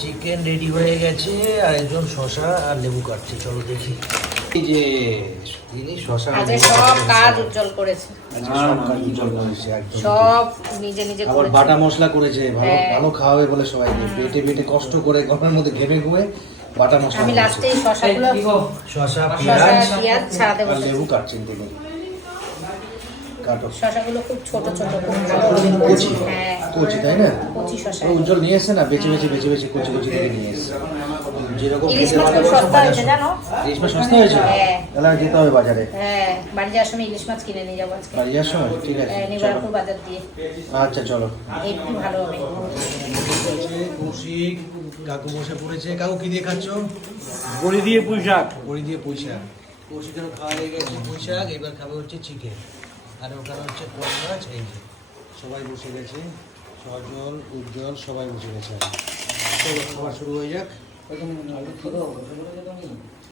Chicken ready হয়ে গেছে, আর একজন শশা আর লেবু কাটছে। চলো দেখি। এই যে তিনি শশা সব কাজ উজ্জ্বল করেছে, সব কাজ উজ্জ্বল করেছে একদম। সব নিজে নিজে আবার করেছে। বাটা মশলা করেছে, ভালো ভালো খাওয়াবে বলে সবাইকে। বেটে বেটে কষ্ট করে গরমের মধ্যে ঘেমে ঘুমে বাটা মশলা। আমি লাস্টে এই শশাগুলো শশা পেঁয়াজ ছাড়াতে আর বসেছি। লেবু কাটছেন তিনি। কাটো। শশাগুলো খুব ছোট ছোট, খুব ভালো। কচি হ্যাঁ, কচি তাই না? কচি শশা। উজ্জ্বল নিয়ে এসছে না, বেছে বেছে বেছে বেছে কচি কচি করে নিয়ে এসছে। যেরকম ইলিশ খেতে মাছ খুব ভালোবাসো সস্তা হয়েছে জানো? ইলিশ মাছ সস্তা হয়েছে? হ্যাঁ। তাহলে আর যেতে হবে বাজারে। হ্যাঁ, বাড়ি যাওয়ার সময় ইলিশ মাছ কিনে নিয়ে যাবো আজকে। বাড়ি যাওয়ার সময়? ঠিক আছে, নিবারপুর বাজার দিয়ে। আচ্ছা চলো। একটু ভালো হবে। কৌশিক কাকু বসে পড়েছে। কাকু কি দিয়ে খাচ্ছ? বড়ি দিয়ে পুঁই শাক। বড়ি দিয়ে পুঁই শাক। কৌশিকেরও খাওয়া হয়ে গেছে পুঁই শাক। এবার খাবে হচ্ছে চিকেন, আর ওখানে হচ্ছে কই মাছ। এই যে সবাই বসে গেছে, সজল উজ্জ্বল সবাই বসে গেছে। চলো খাওয়া শুরু হয়ে যাক।